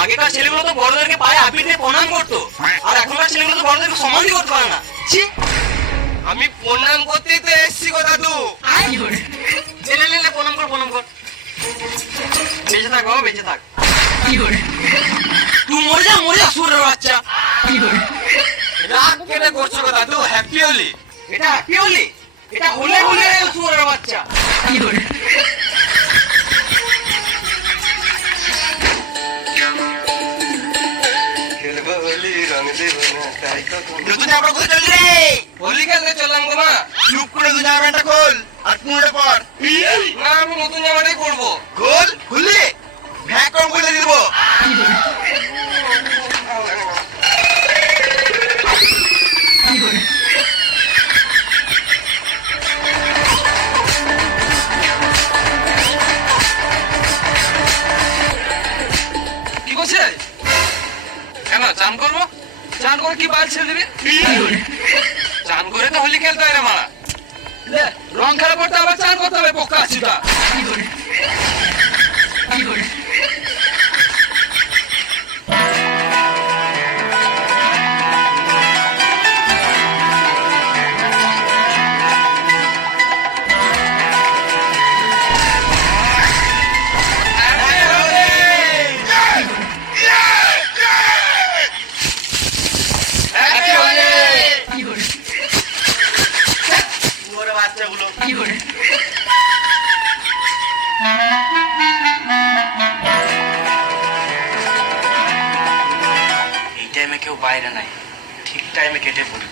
আগেকার ছেলেগুলো তো বড়দেরকে পায়ে আবির দিয়ে প্রণাম করতো, আর এখনকার ছেলেগুলো তো বড়দেরকে সম্মানই করতে পারে না। ছি! আমি প্রণাম করতেই তো এসছি গো দাদু। জেনে নিলে প্রণাম কর, প্রণাম কর। বেঁচে থাক বাবা, বেঁচে থাক। তুই মরে যা, মরে যা সুরের বাচ্চা। রাগ কেটে করছো গো দাদু, হ্যাপি হোলি। এটা হ্যাপি হোলি? এটা হোলে হোলে সুরের বাচ্চা। খেলবো হোলি, রং দেব না, তাই তো নতুন জামা কোথায় চললি রে? হোলি খেলতে চললাম গো মা। চুপ করে তুই জামা প্যান্টটা খোল আর পুরোটা পর। না, আমি নতুন জামাটাই পরবো। খোল, খুললি ভ্যাক কম করে দিব। কি করছে? কেন চান করবো? চান করে কি বাল ছেড়ে দিবি? চান করে তো হোলি খেলতে হয় রে মারা। লে, রং খেলা করতে আবার চান করতে হবে, বোকা আছিটা। Happy Holi! সুরের বাচ্চাগুলো। এই টাইমে কেউ বাইরে নাই, ঠিক টাইমে কেটে পড়ি।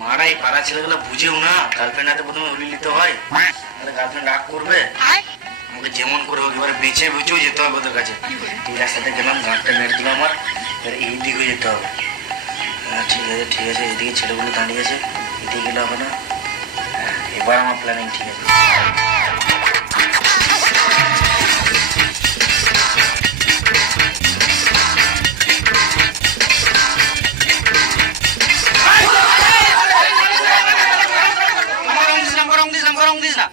মারা এই পাড়া ছেলেগুলো বুঝেও না গার্লফ্রেন্ড হাতে প্রথমে হোলি নিতে হয়, তাহলে গার্লফ্রেন্ড রাগ করবে। আমাকে যেমন করে হোক এবারে বেঁচে বেঁচেও যেতে হবে ওদের কাছে। এই রাস্তাতে গেলাম, গাঁটটা মেরে দিলাম, আমার এবার এই দিকে যেতে হবে। ঠিক আছে ঠিক আছে, এদিকে ছেলেগুলো দাঁড়িয়ে আছে, এদিকে গেলে হবে না। এবার আমার প্ল্যানিং ঠিক আছে। রং দিস না,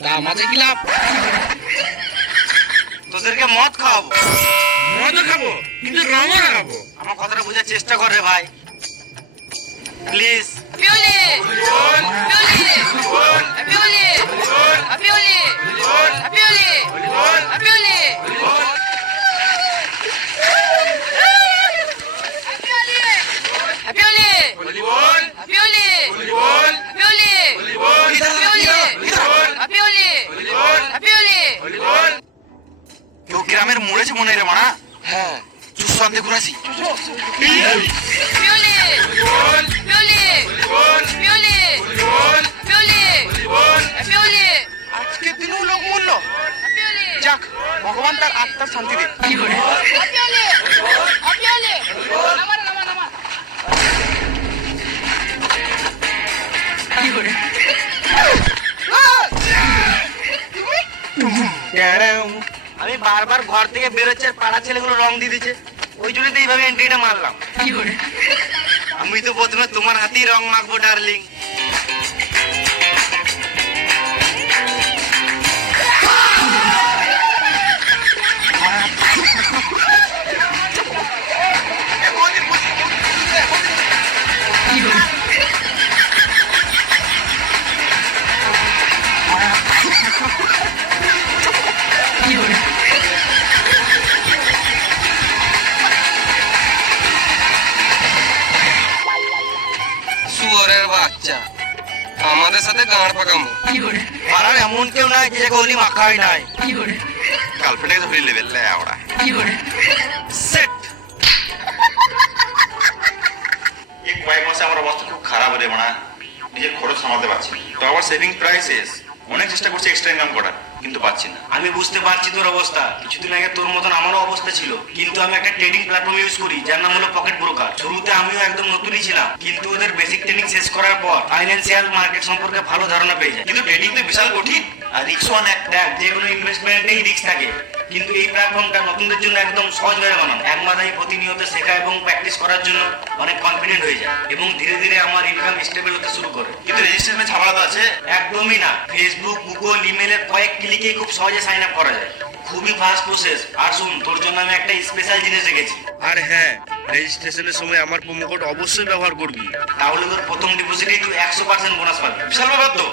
তা আমাদের কি লাভ? তোদেরকে মদ খাওয়াবো। মজা খাবো, কিন্তু রঙও লাগাবো। আমার কথাটা বোঝার চেষ্টা কর রে ভাই, প্লিজ। কেউ গ্রামের মরেছে মনে রে মারা। হ্যাঁ, সুশান্তে ঘুরাছি। আজকে দিনও লোক মূল্য। যাক, ভগবান তার আত্মার শান্তি দেব। আমি বারবার ঘর থেকে বেরোচ্ছে আর পাড়া ছেলেগুলো রং দিয়ে দিচ্ছে, ওই জন্য তো এইভাবে এন্ট্রিটা মারলাম। আমি তো প্রথমে তোমার হাতেই রং মাখবো ডার্লিং। শুয়োরের বাচ্চা, আমাদের সাথে গাঁড় পাকামো। পাড়ার এমন কেউ নাই যে হোলি মাখা হয় নাই। গার্লফ্রেন্ডে তো হোলি লেভেল ওরা সেট। এই কয়েক মাসে আমার অবস্থা খুব খারাপ রে মানা, নিজের খরচ সামলাতে পারছি তো, আবার সেভিং প্রাইসেস অনেক চেষ্টা করছি এক্সট্রা ইনকাম করার, কিন্তু পাচ্ছি না। আমি বুঝতে পারছি তোর অবস্থা। কিছুদিন আগে তোর মতন আমারও অবস্থা ছিল, কিন্তু আমি একটা ট্রেডিং প্ল্যাটফর্ম ইউজ করি যার নাম হলো পকেট ব্রোকার। শুরুতে আমিও একদম নতুনই ছিলাম, কিন্তু ওদের বেসিক ট্রেনিং শেষ করার পর ফাইন্যান্সিয়াল মার্কেট সম্পর্কে ভালো ধারণা পেয়ে যায়। কিন্তু ট্রেডিং তো বিশাল কঠিন আর রিস্ক অনেক। দেখ, যে কোনো ইনভেস্টমেন্টেই রিস্ক থাকে, কিন্তু এই প্ল্যাটফর্মটা নতুনদের জন্য একদম সহজভাবে বানানো। এক মাথায় প্রতিনিয়ত শেখা এবং প্র্যাকটিস করার জন্য অনেক কনফিডেন্ট হয়ে যায় এবং ধীরে ধীরে আমার ইনকাম স্টেবল হতে শুরু করে। কিন্তু রেজিস্ট্রেশনের ঝামেলা তো আছে। একদমই না, ফেসবুক, গুগল, ইমেলের কয়েক ক্লিকেই খুব সহজে সাইন আপ করা যায়। খুবই ফাস্ট প্রসেস। আর শুন, তোর জন্য আমি একটা স্পেশাল জিনিস রেখেছি। আর হ্যাঁ, রেজিস্ট্রেশনের সময় আমার প্রোমো কোড অবশ্যই ব্যবহার করবি। তাহলে তোর প্রথম ডিপোজিটেই তুই 100% বোনাস পাবি। বিশাল ব্যাপার তো।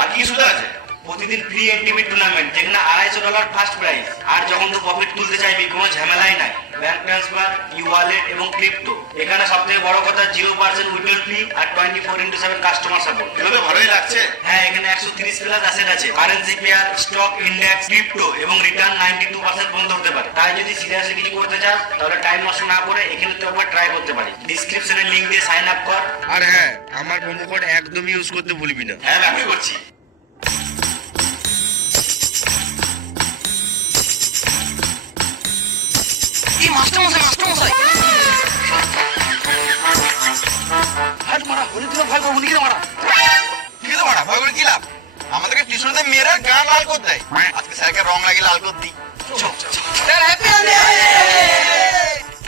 আর কি সুবিধা আছে? প্রতিদিন ফ্রি এনটিভি টুর্নামেন্ট, যেখানে $250 ফার্স্ট প্রাইজ। আর যখন তুই প্রফিট তুলতে চাইবি, কোনো ঝামেলাই নাই। ব্যাংক ট্রান্সফার, ই ওয়ালেট এবং ক্রিপ্টো। এখানে সবথেকে বড় কথা 0% উইথড্রল ফি আর 24/7 কাস্টমার সাপোর্ট। এগুলো তো ভালোই লাগছে। হ্যাঁ, এখানে 130 প্লাস অ্যাসেট আছে। Currency pair, stock, index, crypto এবং রিটার্ন 92% পর্যন্ত হতে পারে। তাই যদি সিরিয়াসলি কিছু করতে চাস, তাহলে টাইম নষ্ট না করে এখানে তুই একবার ট্রাই করতে পারিস। ডিসক্রিপশনের লিংক দিয়ে সাইন আপ কর। আর হ্যাঁ, আমার প্রোমো কোড একদমই ইউজ করতে ভুলবি না। হ্যাঁ, আমি করছি। এই মাস্টার মশাই হাট মারা হলি দিল ভাই বাবু নিকে মারা। কি তো মারা, ভয় করে কি লাভ? আমাদেরকে টিউশনতে মেয়েরা গান লাল করে দেয়। আজকে স্যারকে রং লাগিয়ে লাল করে দিই। Sir happy Holi.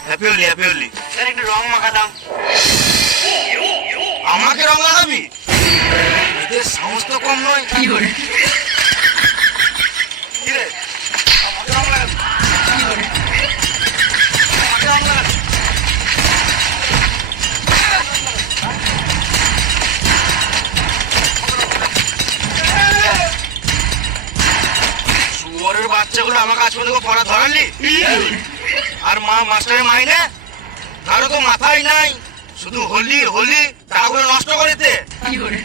Happy Holi, happy Holi. Sir, একটু রং মাখাতাম। আমাকে রং লাগাবি? এদের সাহস তো কম নয়। কি করে কি রে, আমাকে রং লাগাবি? কি করে আমাকে রং লাগাবি? শুয়োরের বাচ্চাগুলো আমাকে আজ পর্যন্ত পড়া ধরালি? আর মা মাস্টারের মাইনে কারো তো মাথায় নাই, শুধু হোলি হোলি টাকাগুলো নষ্ট করেতে। কি করে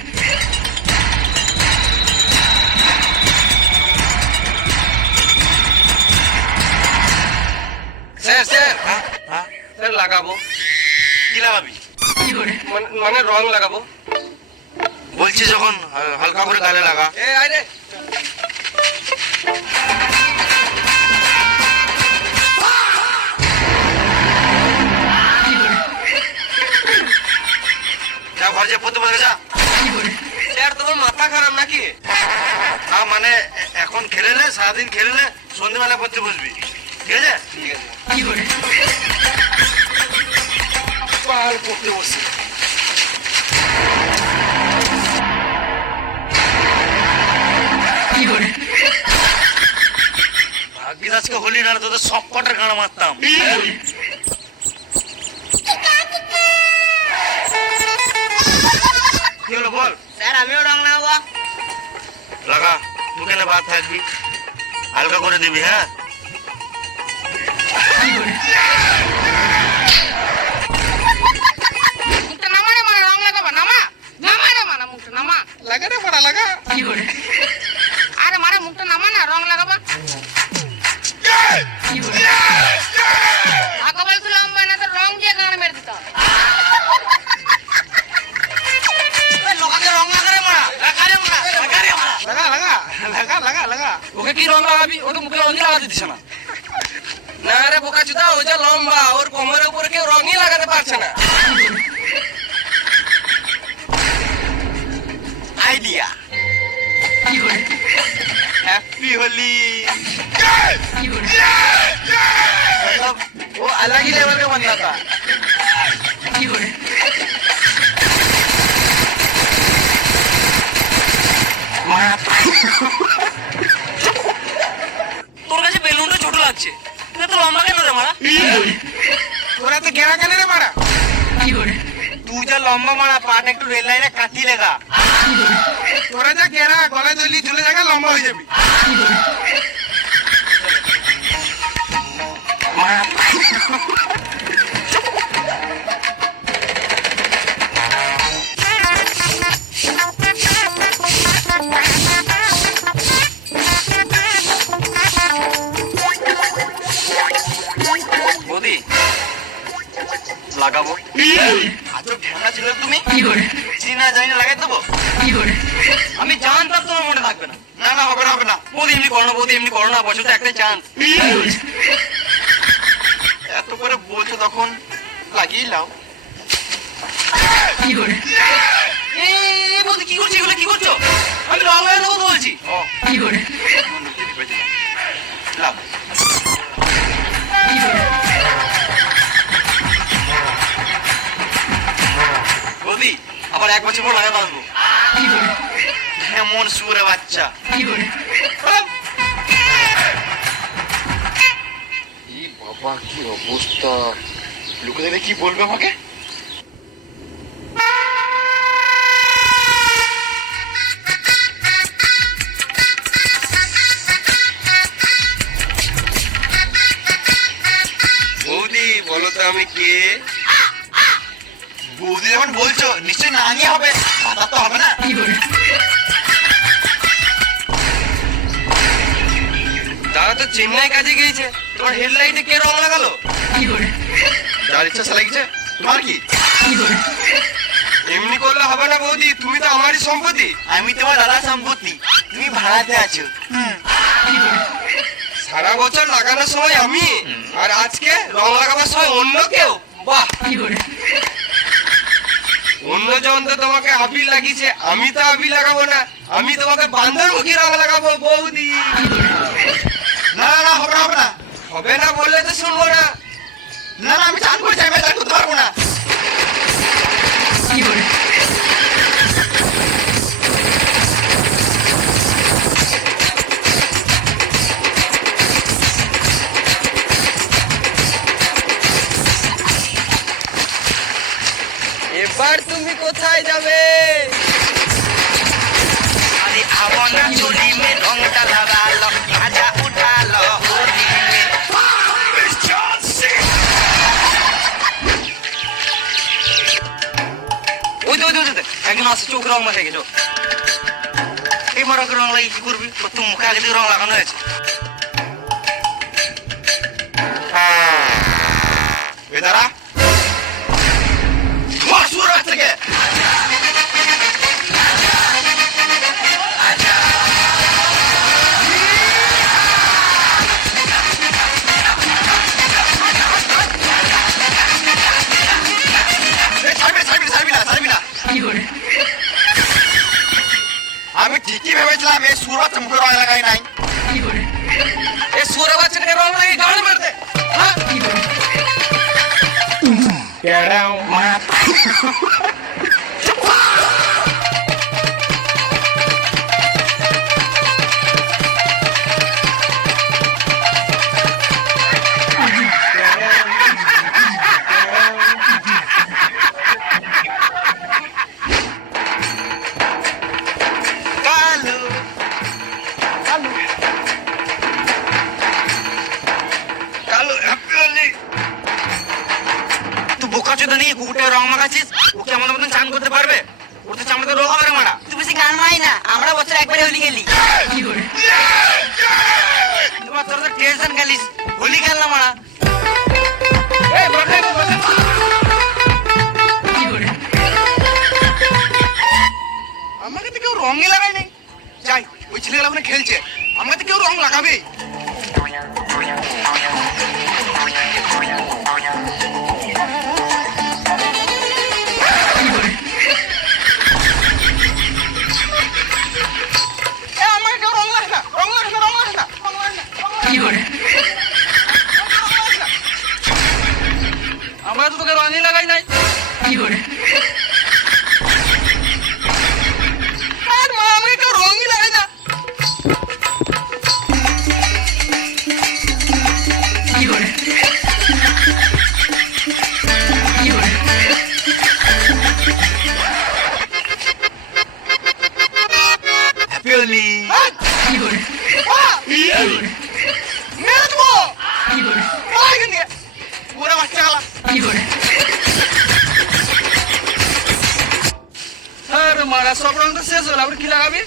স্যার স্যার হ্যাঁ, হ্যাঁ, স্যার লাগাবো। কি লাগাবি? কি করে মানে রং লাগাবো। বলছি যখন হালকা করে গালে লাগা। এ আরে যা ঘর যে পড়তে বলে যা। স্যার তোমার মাথা খারাপ নাকি? না মানে এখন খেলে নে, সারাদিন খেলে নে, সন্ধ্যেবেলা পড়তে বসবি, ঠিক আছে? ঠিক আছে। কি করে পাল পড়তে বসে কি করে ভাগ্যিস আজকে হোলি না, তোদের সব কটার গান মারতাম। কি হলো বল? স্যার, আমিও রং লাগাবো। লাগা, তুই কেন বাদ থাকবি, হালকা করে দিবি। হ্যাঁ, মুখটা নামা রে মারা, রং লাগাবা নামা নামা রে মারা, মুখটা নামা। লাগা রে পড়া লাগা। কি করে আরে মারা, মুখটা নামা না, রং লাগাবা। কি করে আগাবাল তো লম্বা না, তো রং দিয়ে গান মেরে দিতে হবে। লোকাকে রং লাগা রে মারা, লাগা রে মারা, লাগা রে মারা। লাগা লাগা লাগা লাগা লাগা। ওকে কি রং লাগাবি? ওকে মুখে রঙই লাগাতে দিছে না। না রে বোকা চুদা, ও যা লম্বা, ওর কোমরের উপরে কেউ রঙই লাগাতে পারছে না। আইডিয়া। কি করে হ্যাপি হোলি। কি করে ও अलग ही लेवल का बंदा था। কি করে তোর কাছে বেলুনটা ছোট লাগছে, তুই তো লম্বা কেন রে মারা? তোরা তো গেরা কেন রে মারা? কি করে তুই যা লম্বা মারা, পাটা একটু রেল লাইনে কাটি লেগা। তোরা যা গেরা, গলায় দলি ঝুলে জায়গা লম্বা হয়ে যাবি। বৌদি লাগাবো। আচ্ছা ঢেলা ছিল তুমি, কি করে চিনি না জানি না লাগাই দেবো। কি করে আমি জানতাম তোমার মনে থাকবে না। না না হবে না হবে না বৌদি এমনি করো না বৌদি এমনি করো না বছর তো একটাই চান্স এত করে বলছো তখন লাগিয়ে লাও বৌদি কি করছো এগুলো কি করছো আমি রং লাগানোর কথা বলছি লাভ বৌদি আবার 1 বছর পর লাগাতে আসবো এমন সুরে বাচ্চা বাবা কি অবস্থা, লোকে দেখে কি বলবে আমাকে? বৌদি বলো তো আমি কে? বৌদি যখন বলছো নিশ্চয়ই নানি হবে, দাদা তো হবে না। দাদা তো চেন্নাই কাজে গিয়েছে, তোমার হেডলাইটে কে রং লাগালো? যার ইচ্ছা সে লাগিয়েছে, তোমার কি? এমনি করলে হবে না বৌদি, তুমি তো আমারই সম্পত্তি। আমি তোমার দাদার সম্পত্তি, তুমি ভাড়াতে আছো। সারা বছর লাগানোর সময় আমি, আর আজকে রং লাগাবার সময় অন্য কেউ। বাহ, অন্যজন তো তোমাকে আবির লাগিয়েছে, আমি তো আবির লাগাবো না, আমি তোমাকে বান্দরমুখী রং লাগাবো বৌদি। না না না হবে না হবে না হবে না বললে তো শুনবো না। না না আমি চান করে চাই, আমি চান করতে পারবো না। এবার তুমি কোথায় যাবে? अरे आवो ना चोली में रंग डलवा लो, मजा उठा लो होली में। ওই তো একজন আসছে, চোখ রং মাথায় গেছো। এই মারাকে রং লাগিয়ে কি করবি? তোর তো মুখে আগে থেকে রং লাগানো হয়েছে। এ দাঁড়া, তোমার সুর থেকে আমি ঠিকই ভেবেছিলাম এই সুর বাচ্চা মুখে রং লাগাই নাই। এ সুরে বাচ্চাটাকে রং লাগিয়ে গাড়ি মারতে, হ্যাঁ? কালো কালো তুই বোকা চোদা নিয়ে কুকুরটা রং মাখাচ্ছিস, ওকে আমাদের মতন চান করতে পারবে? ওর তো চামড়াতে রোগ হবে রে মারা। তুই বেশি গান মারি না, আমরা বছর একবারে হোলি খেলি। তোমার তোর তো টেনশন খেলিস, হোলি খেললাম মারা। আমাকে তো কেউ রঙই লাগাই নাই। যাই, ওই ছেলেগুলো ওখানে খেলছে, আমাকে তো কেউ রং লাগাবে। আমাকে কেউ রং লাগাস না, রং লাগাস না, রং লাগাস না, রং লাগাস না, রং লাগাস না। আমরা তো তোকে রঙই লাগাই নাই। আর মা, আমাকে কেউ রঙই লাগাই না। হ্যাপি হোলি। মেরে দেবো। পালা এখান থেকে। ওরে বাচ্চা গালা। আরে মারা, সব রং তো শেষ হলো, আবার কি লাগাবি?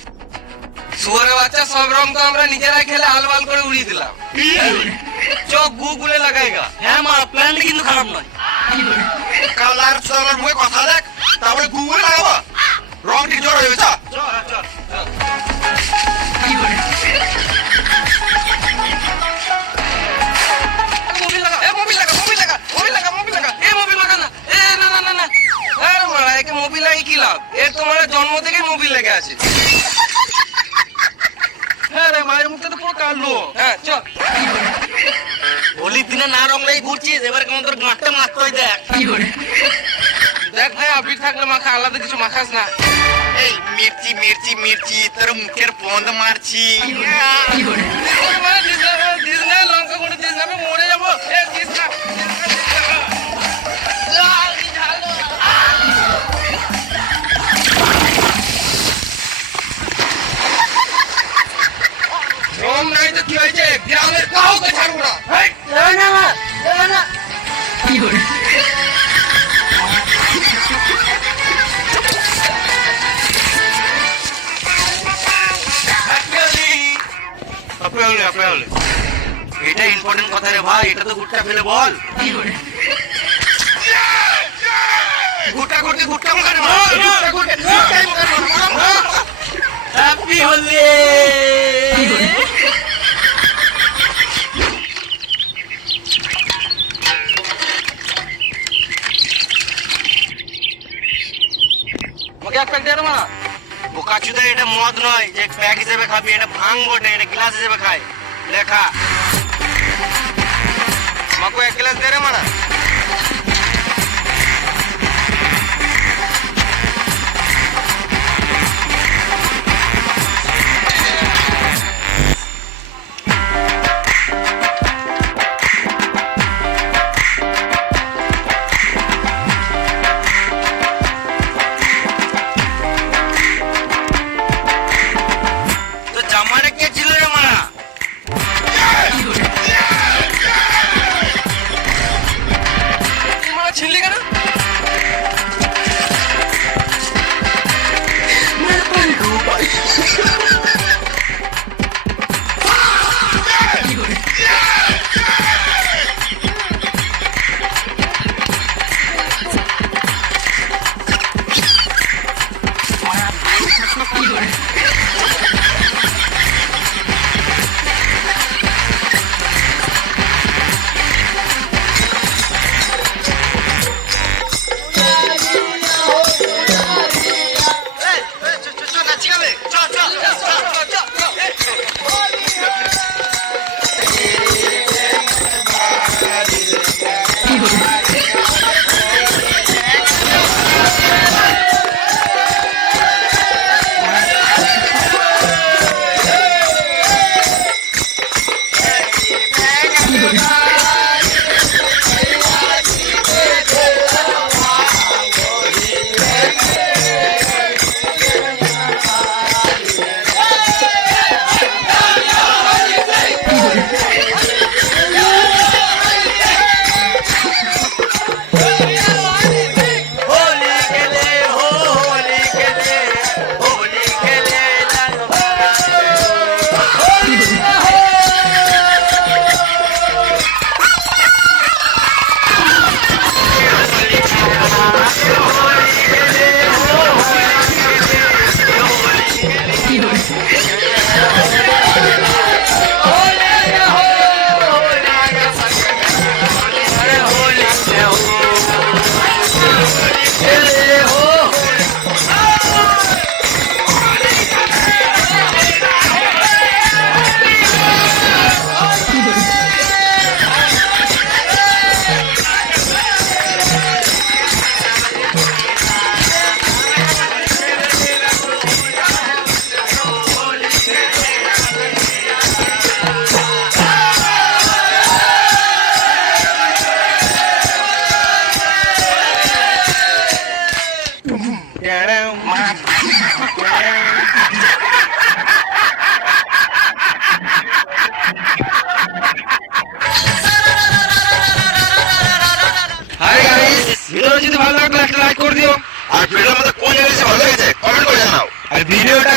শুয়ারের বাচ্চা, সব রং তো আমরা নিজেরা খেলে আলবাল করে উড়িয়ে দিলাম। চোখ গুলে লাগাইগা। হ্যাঁ মা, প্ল্যানটা কিন্তু খারাপ নয়। কালার চলার মুখে কথা দেখ, তারপরে গুগলে লাগাবো। রং ঠিক জোর হয়ে গেছে। চল চল চল। লাভ? এর তোমার জন্ম থেকে মোবিল লেগে আছে। হ্যাঁ রে, মায়ের মুখটা তো পুরো কালো। হ্যাঁ চল। হোলির দিনে না রং লাই ঘুরছিস, এবার কেমন তোর গাঁটটা মারতে হয় দেখ। দেখ ভাই, আবির থাকলে মাখা, আলাদা কিছু মাখাস না। এই মির্চি মির্চি মির্চি তোর মুখের পন্দ মারছি। দিস না, লঙ্কা করে দিস না, আমি মরে যাবো। দিস না, রং নাই তো কি হয়েছে, গ্রামের কাউকে ছাড়বো না। এটা ইম্পর্টেন্ট কথা রে ভাই, এটা তো গুটটা ফেলে বল। গুটটা করতে গুটটা মারে বল, গুটটা করতে হ্যাপি হোলি। আমাকে এক প্যাক দে রে মা। বোকাচুদা, এটা মদ নয় যে প্যাক হিসেবে খাবি, এটা ভাঙ বটে, এটা গ্লাস হিসেবে খায়। লেখা আমাকে এক গ্লাস দে রে মানা। তো জামাটা কে ছিল রে মানা? তুই মারা ছিনলি কেন? ভিডিও যদি ভালো লাগলে একটা লাইক করে দিও। আর ভিডিওর মধ্যে কোন জিনিস ভালো লেগেছে কমেন্ট করে জানাও। আর ভিডিওটা